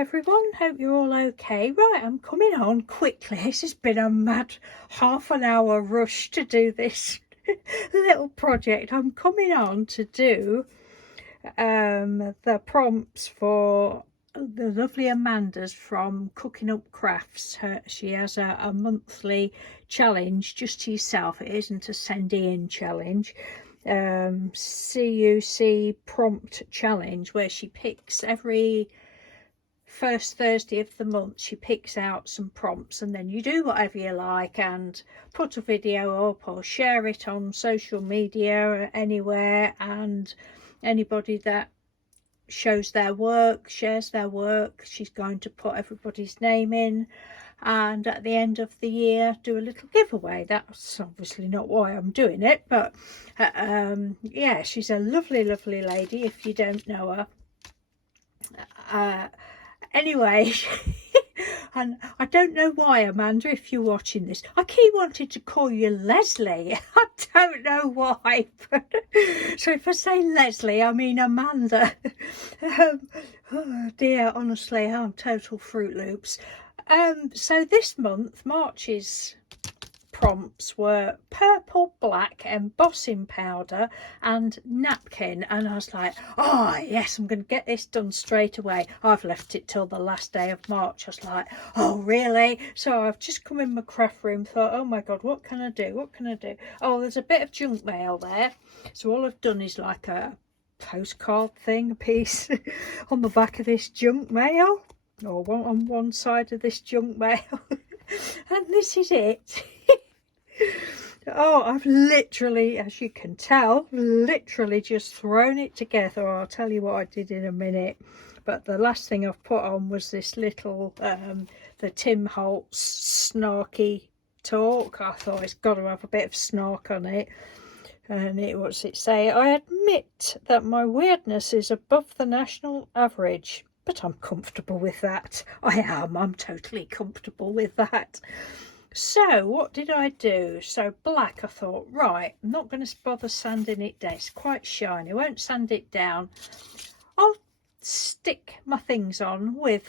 everyone, hope you're all okay. Right, I'm coming on quickly. This has been a mad half an hour rush to do this little project. I'm coming on to do the prompts for the lovely Amanda's from Cooking Up Crafts. She has a monthly challenge just to yourself. It isn't a send in challenge. CUC prompt challenge, where she picks every first Thursday of the month, she picks out some prompts, and then you do whatever you like and put a video up or share it on social media or anywhere, and anybody that shows their work, shares their work, she's going to put everybody's name in, and at the end of the year do a little giveaway. That's obviously not why I'm doing it, but yeah, she's a lovely lady if you don't know her. Anyway, and I don't know why, Amanda, if you're watching this, I keep wanting to call you Leslie. I don't know why. So if I say Leslie, I mean Amanda. Oh dear, honestly, I'm total Fruit Loops. So this month, March's prompts were purple, black, embossing powder and napkin, and I was like, oh yes, I'm going to get this done straight away. I've left it till the last day of March. I was like, oh really? So I've just come in my craft room, thought, oh my god, what can I do? Oh, there's a bit of junk mail there, so all I've done is like a postcard thing, a piece on the back of this junk mail, or one on one side of this junk mail. And this is it. Oh, I've literally, as you can tell, just thrown it together. I'll tell you what I did in a minute. But the last thing I've put on was this little, the Tim Holtz snarky talk. I thought it's got to have a bit of snark on it. And what's it say? I admit that my weirdness is above the national average, but I'm comfortable with that. I'm totally comfortable with that. So what did I do? So black, I thought, right, I'm not going to bother sanding it down. It's quite shiny. I won't sand it down. I'll stick my things on with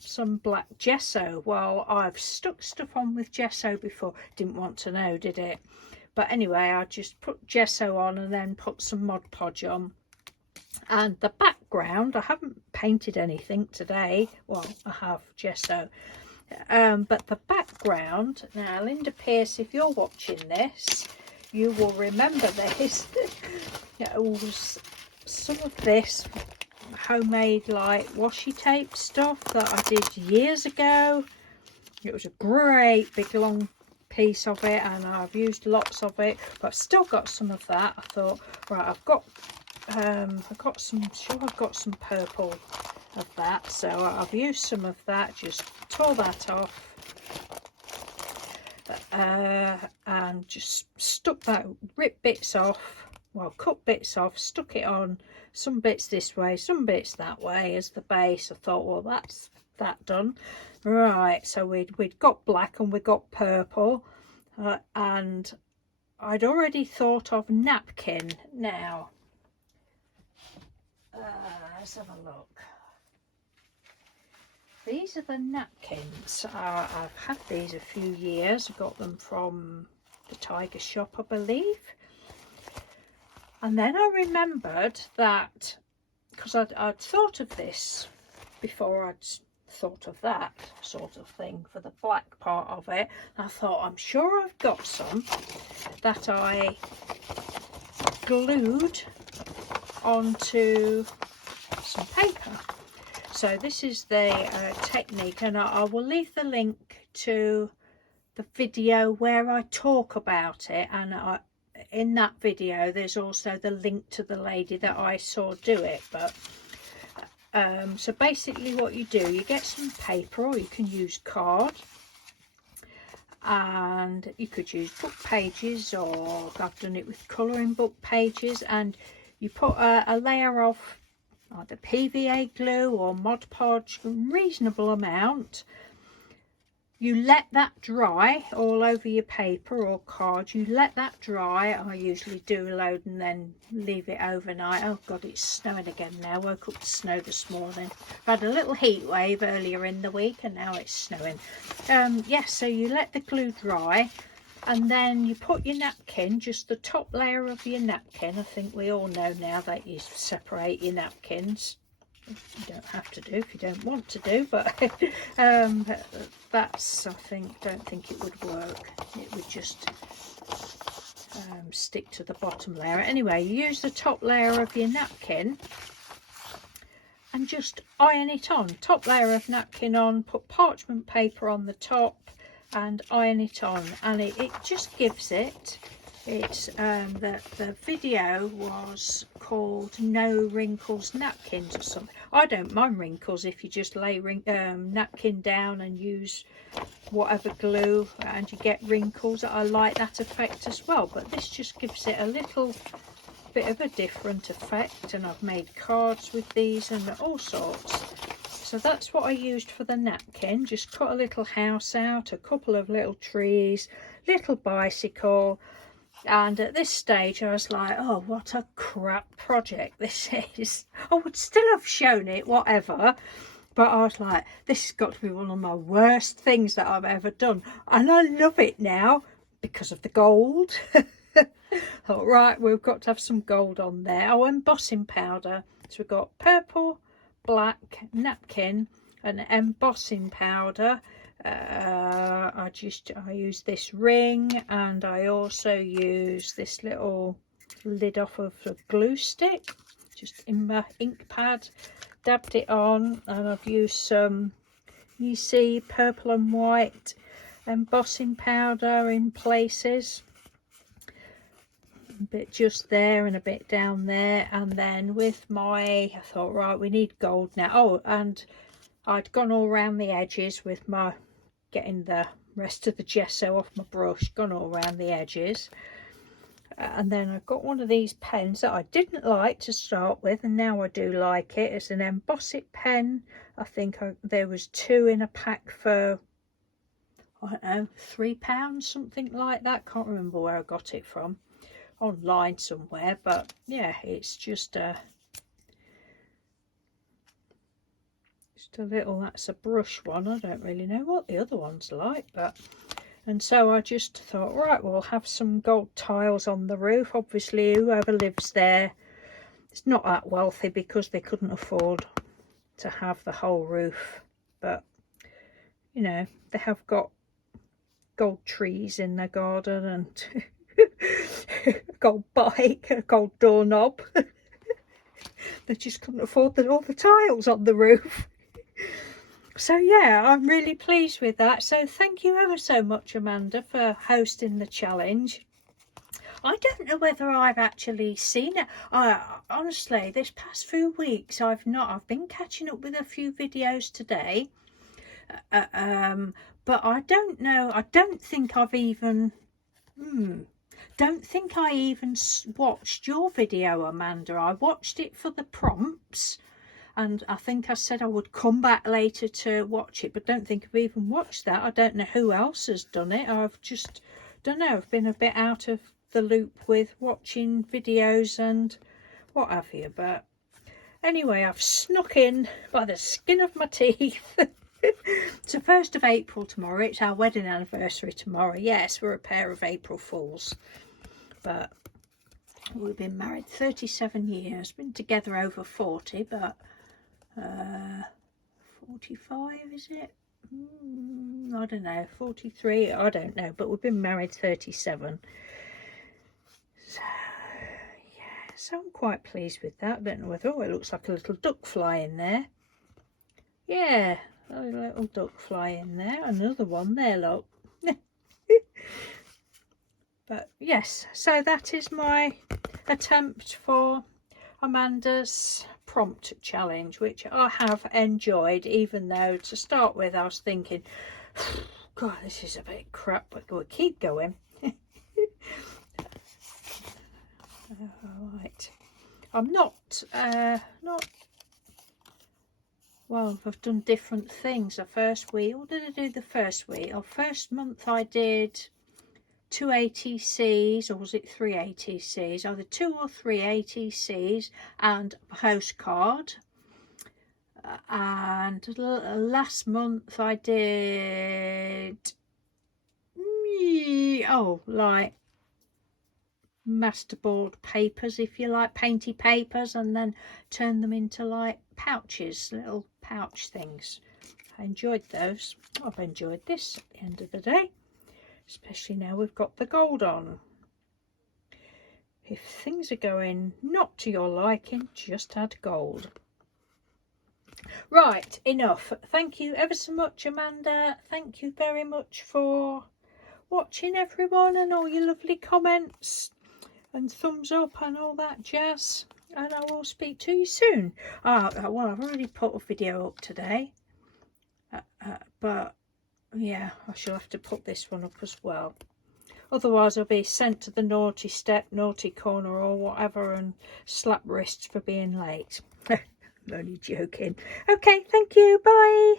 some black gesso. Well, I've stuck stuff on with gesso before. Didn't want to know, did it? But anyway, I just put gesso on and then put some Mod Podge on. And the background, I haven't painted anything today. Well, I have gesso. But the background, now Linda Pierce, if you're watching this, you will remember this. It was some of this homemade like washi tape stuff that I did years ago. It was a great big long piece of it, and I've used lots of it, but I've still got some of that. I thought, right, I've got some purple of that, so I've used some of that, just tore that off, and just stuck that, ripped bits off, well, cut bits off, stuck it on, some bits this way, some bits that way as the base. I thought, well, that's that done. Right, so we'd got black and we got purple, and I'd already thought of napkin. Now let's have a look. These are the napkins. I've had these a few years. I got them from the Tiger shop, I believe. And then I remembered that, because I'd thought of this before I'd thought of that sort of thing for the black part of it. I thought, I'm sure I've got some that I glued onto some paper. So this is the technique, and I will leave the link to the video where I talk about it, and in that video there's also the link to the lady that I saw do it. But so basically what you do, you get some paper, or you can use card, and you could use book pages, or I've done it with colouring book pages, and you put a layer of either PVA glue or Mod Podge, a reasonable amount. you let that dry all over your paper or card. You let that dry. I usually do a load and then leave it overnight. Oh God, it's snowing again now. Woke up to snow this morning. I've had a little heat wave earlier in the week and now it's snowing. Yes, so you let the glue dry and then you put your napkin, just the top layer of your napkin. I think we all know now that you separate your napkins. You don't have to do if you don't want to do, but that's, I don't think it would work. It would just stick to the bottom layer. Anyway, you use the top layer of your napkin and just iron it on. Top layer of napkin on, put parchment paper on the top and iron it on, and it just gives it. It's the video was called No Wrinkles Napkins or something. I don't mind wrinkles if you just lay napkin down and use whatever glue and you get wrinkles. I like that effect as well, but this just gives it a little bit of a different effect, and I've made cards with these and all sorts. So that's what I used for the napkin. Just cut a little house out, a couple of little trees, little bicycle. And at this stage I was like, oh, what a crap project this is. I would still have shown it, whatever, but I was like, this has got to be one of my worst things that I've ever done, and I love it now because of the gold. All right, we've got to have some gold on there. Oh, embossing powder. So we've got purple, black napkin and embossing powder. I use this ring, and I also use this little lid off of a glue stick, just in my ink pad, dabbed it on, and I've used some, you see, purple and white embossing powder in places, a bit just there and a bit down there. And then with I thought, right, we need gold now. Oh, and I'd gone all around the edges with my getting the rest of the gesso off my brush, gone all around the edges. And then I've got one of these pens that I didn't like to start with, and now I do like it. It's an emboss it pen. I think there was 2 in a pack for, I don't know, £3, something like that. Can't remember where I got it from, online somewhere. But yeah, it's just a little, that's a brush one. I don't really know what the other one's like, but, and so I just thought, right, we'll have some gold tiles on the roof. Obviously whoever lives there is not that wealthy because they couldn't afford to have the whole roof, but you know, they have got gold trees in their garden and a gold bike, a gold doorknob. They just couldn't afford all the tiles on the roof. So yeah, I'm really pleased with that. So thank you ever so much, Amanda, for hosting the challenge. I don't know whether I've actually seen it. Honestly, this past few weeks I've been catching up with a few videos today, but I don't know. I don't think I've even watched your video, Amanda. I watched it for the prompts, and I think I said I would come back later to watch it, but don't think I've even watched that. I don't know who else has done it. I've just, don't know, I've been a bit out of the loop with watching videos and what have you. But anyway, I've snuck in by the skin of my teeth. It's the 1st of April tomorrow. It's our wedding anniversary tomorrow. Yes, we're a pair of April Fools. But we've been married 37 years. Been together over 40, but 45, is it? I don't know, 43, I don't know, but we've been married 37. So yeah, so I'm quite pleased with that. I don't know whether, oh, it looks like a little duck fly in there. Yeah, a little duck fly in there. Another one there, look. But yes, so that is my attempt for Amanda's prompt challenge, which I have enjoyed, even though to start with I was thinking, God, this is a bit crap, but we'll keep going. Right, I'm not well, I've done different things. The first week, what did I do the first week? Oh, first month I did 2 ATCs, or was it 3 ATCs? Either 2 or 3 ATCs and a postcard. And last month I did, like masterboard papers, if you like, painty papers, and then turn them into like pouches, little pouch things. I enjoyed those. I've enjoyed this at the end of the day, especially now we've got the gold on. If things are going not to your liking, just add gold. Right, enough. Thank you ever so much, Amanda. Thank you very much for watching, everyone, and all your lovely comments and thumbs up and all that jazz. And I will speak to you soon. Well, I've already put a video up today, but yeah, I shall have to put this one up as well. Otherwise I'll be sent to the naughty step, naughty corner or whatever, and slap wrists for being late. I'm only joking. Okay, thank you, bye.